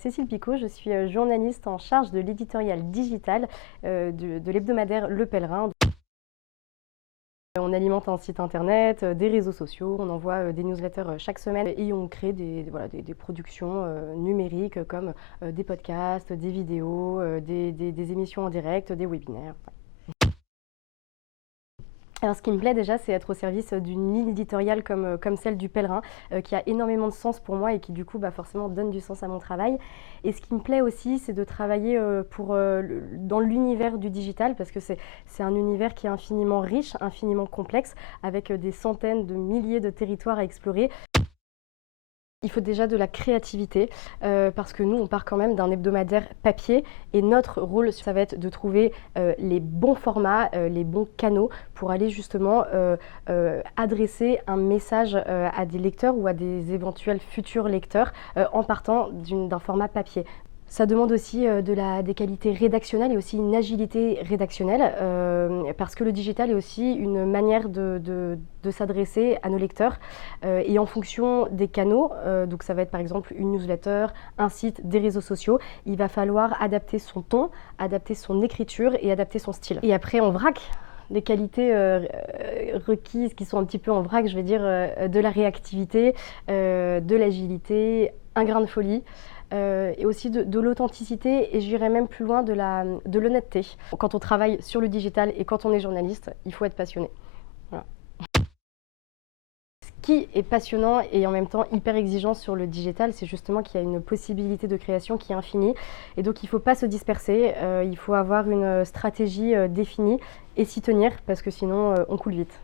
Cécile Picot, je suis journaliste en charge de l'éditorial digital de l'hebdomadaire Le Pèlerin. On alimente un site internet, des réseaux sociaux, on envoie des newsletters chaque semaine et on crée des productions numériques comme des podcasts, des vidéos, des émissions en direct, des webinaires. Alors ce qui me plaît déjà, c'est être au service d'une ligne éditoriale comme celle du Pèlerin, qui a énormément de sens pour moi et qui du coup forcément donne du sens à mon travail. Et ce qui me plaît aussi, c'est de travailler dans l'univers du digital, parce que c'est un univers qui est infiniment riche, infiniment complexe, avec des centaines de milliers de territoires à explorer. Il faut déjà de la créativité parce que nous, on part quand même d'un hebdomadaire papier et notre rôle, ça va être de trouver les bons formats, les bons canaux pour aller justement adresser un message à des lecteurs ou à des éventuels futurs lecteurs en partant d'un format papier. Ça demande aussi des qualités rédactionnelles et aussi une agilité rédactionnelle parce que le digital est aussi une manière de s'adresser à nos lecteurs et en fonction des canaux, donc ça va être par exemple une newsletter, un site, des réseaux sociaux, il va falloir adapter son ton, adapter son écriture et adapter son style. Et après on vrac les qualités requises qui sont un petit peu en vrac, je vais dire de la réactivité, de l'agilité, un grain de folie. Et aussi de l'authenticité et j'irais même plus loin de l'honnêteté. Quand on travaille sur le digital et quand on est journaliste, il faut être passionné. Voilà. Ce qui est passionnant et en même temps hyper exigeant sur le digital, c'est justement qu'il y a une possibilité de création qui est infinie et donc il ne faut pas se disperser, il faut avoir une stratégie définie et s'y tenir parce que sinon on coule vite.